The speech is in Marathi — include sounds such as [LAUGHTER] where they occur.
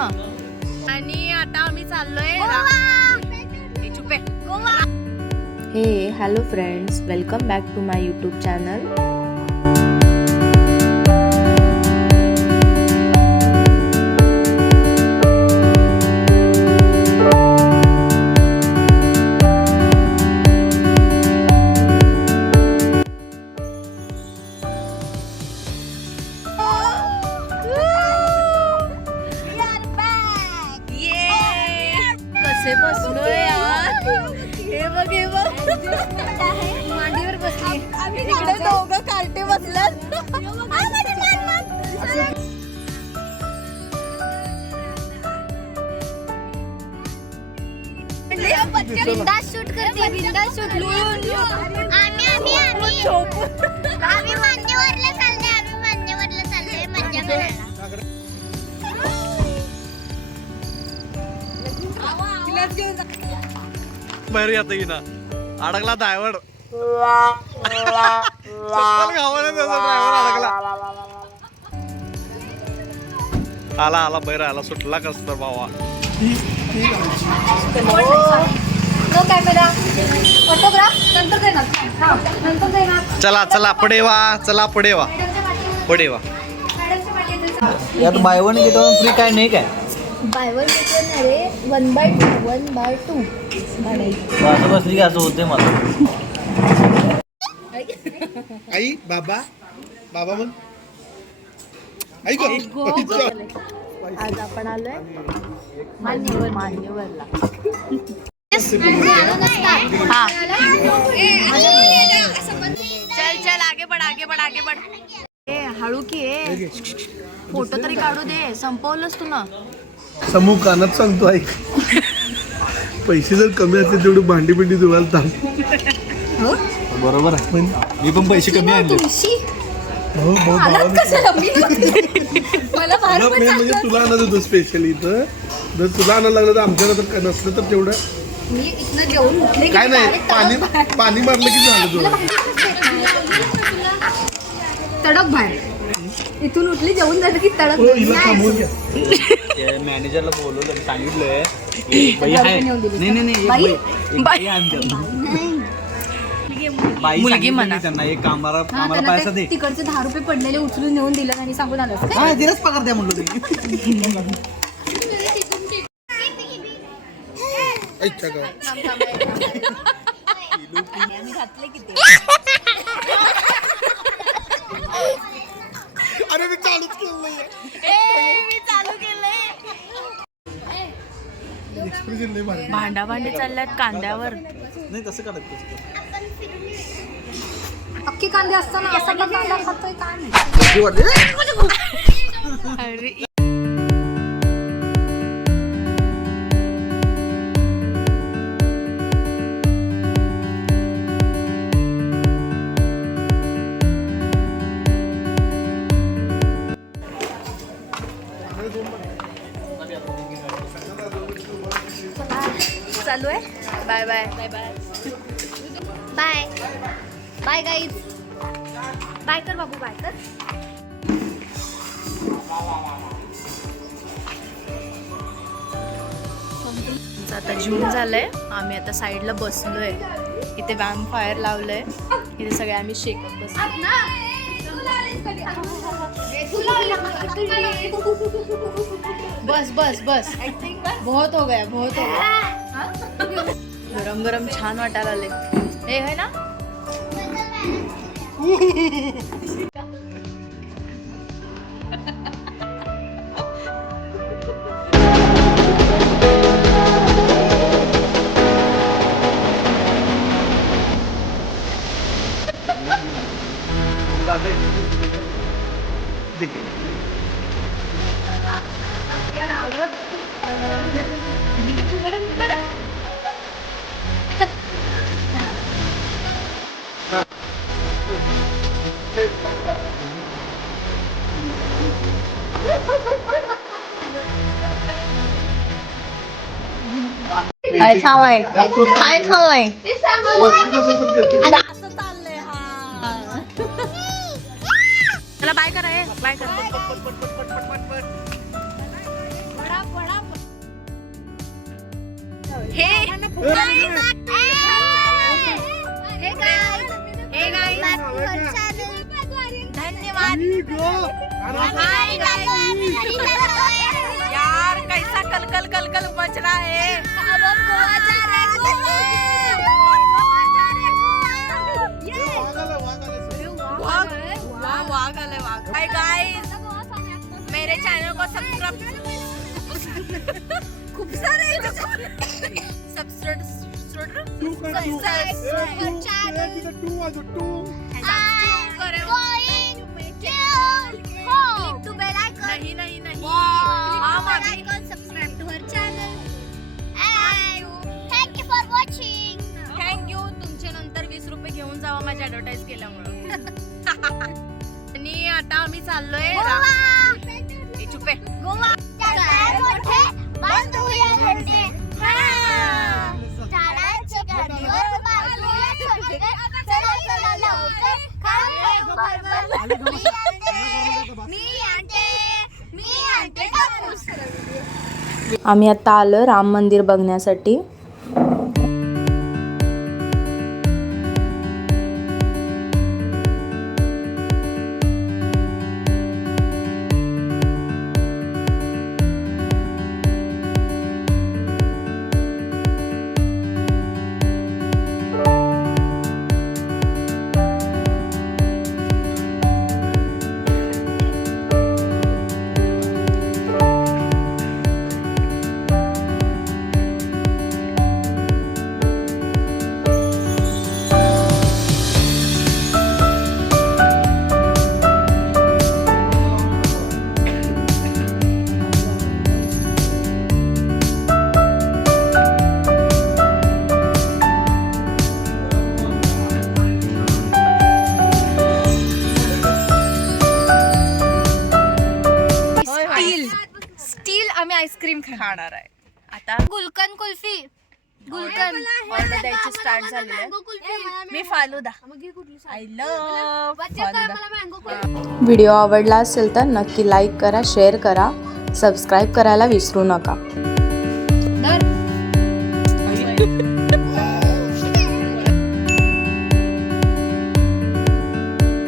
ना. आणि आता आम्ही चाललोय. हे hello friends welcome back to my YouTube channel आम्ही आम्ही आम्ही. आम्ही मान्यवरला चालले आम्ही मान्यवरला चाललोय मज्जा करायला. बाहेर येतं की ना अडकला ड्रायव्हर अडकला. आला आला बाहेर आला सुटला कस तर कॅमेरा फोटोग्राफ नंतर देणार. हा नंतर देणार. चला चला पुढे वा चला पुढे वा. पुढे वा. यात buy one get one free काय नाही काय? बाय वन वन अरे one buy two one buy two असं बसली की असं होते मला. आई. बाबा बाबा म्हण आई आज आपण आलोय मान्यवर मान्यवरला. हा. चल चल आगे बढ़ आगे बढ़ आगे बढ़ ए हळू की ए. फोटो तरी काढू दे संपवलंस तू ना समूह कानात सांगतो ऐक. पैसे जर कमी असले तेवढी भांडी बिंडी धुवायला थांब बरोबर आहे. मी पण पैसे कमी आणले. हो भाऊ भावाला- [LAUGHS] मला तुला मी म्हणजे तुला आणत होतो स्पेशली इथं. जर तुला आणायला लागलं तर आमच्याला तर नसलं तर तेवढं. मी इथनं जेवून उठले की काय नाही पाणी पाणी मारलं की झालं तुला तडक बाहेर. इथून उठली जेवून झालं की तडक हो हिला थांबवून घ्या. मॅनेजरला बोलवलं सांगितलंय [LAUGHS] बाई आहे. नाही नाही नाही एक बाई? एक बाई आहे आमच्यात. बाई मुलगी सांगितलं म्हणा. त्यांना एक कामाला हा, कामाला त्यांना पैसा दे. तिकडचे दहा रुपये पडलेले उचलून नेऊन दिलं आणि सांगून आलं. हा दिलाच पगार द्या म्हणलं तुम्ही. [LAUGHS] ऐक का अरे मी चालूच केलं एक्सप्रेशन नाही भारी. भांडा भांडी चालल्यात कांद्यावर. नाही तसं करायचं अख्खे कांदे असताना असा का कांदा खातोय काय. अरे. चालू आहे. Bye bye bye bye bye bye guys bye कर बाबू बाय कर. आमचं आता जून झालंय. आम्ही आता साईडला बसलोय. इथे वॅम फायर लावलंय. इथे सगळे आम्ही शेकत बसलो बस बस बस. बहुत हो गया बहुत हो गया. गरम गरम छान वाटायला आले हे है ना Đấy xong rồi Thái thôi Đã sân tân rồi hả Là bay cái đấy Bay cái hey, Hey, hey guys, hey guys, धन्यवाद. चैनल को सब्सक्राइब [LAUGHS] खूप सारे नहीं नहीं नहीं. Watching. थँक्यू तुमचे नंतर वीस रुपये घेऊन जावा माझी ऍडव्हर्टाईज केल्यामुळं. [LAUGHS] आणि आता आम्ही चाललोय रा- आम्ही आता आलो राम मंदिर बघण्यासाठी. आईस्क्रीम खाणार आहे. आता गुलकन कुल्फी. गुलकन ऑर्डर द्यायची स्टार्ट झालेली आहे. मी falooda. I love falooda. Video आवडला असेल तर नक्की लाईक करा शेअर करा सबस्क्राईब करायला विसरू नका.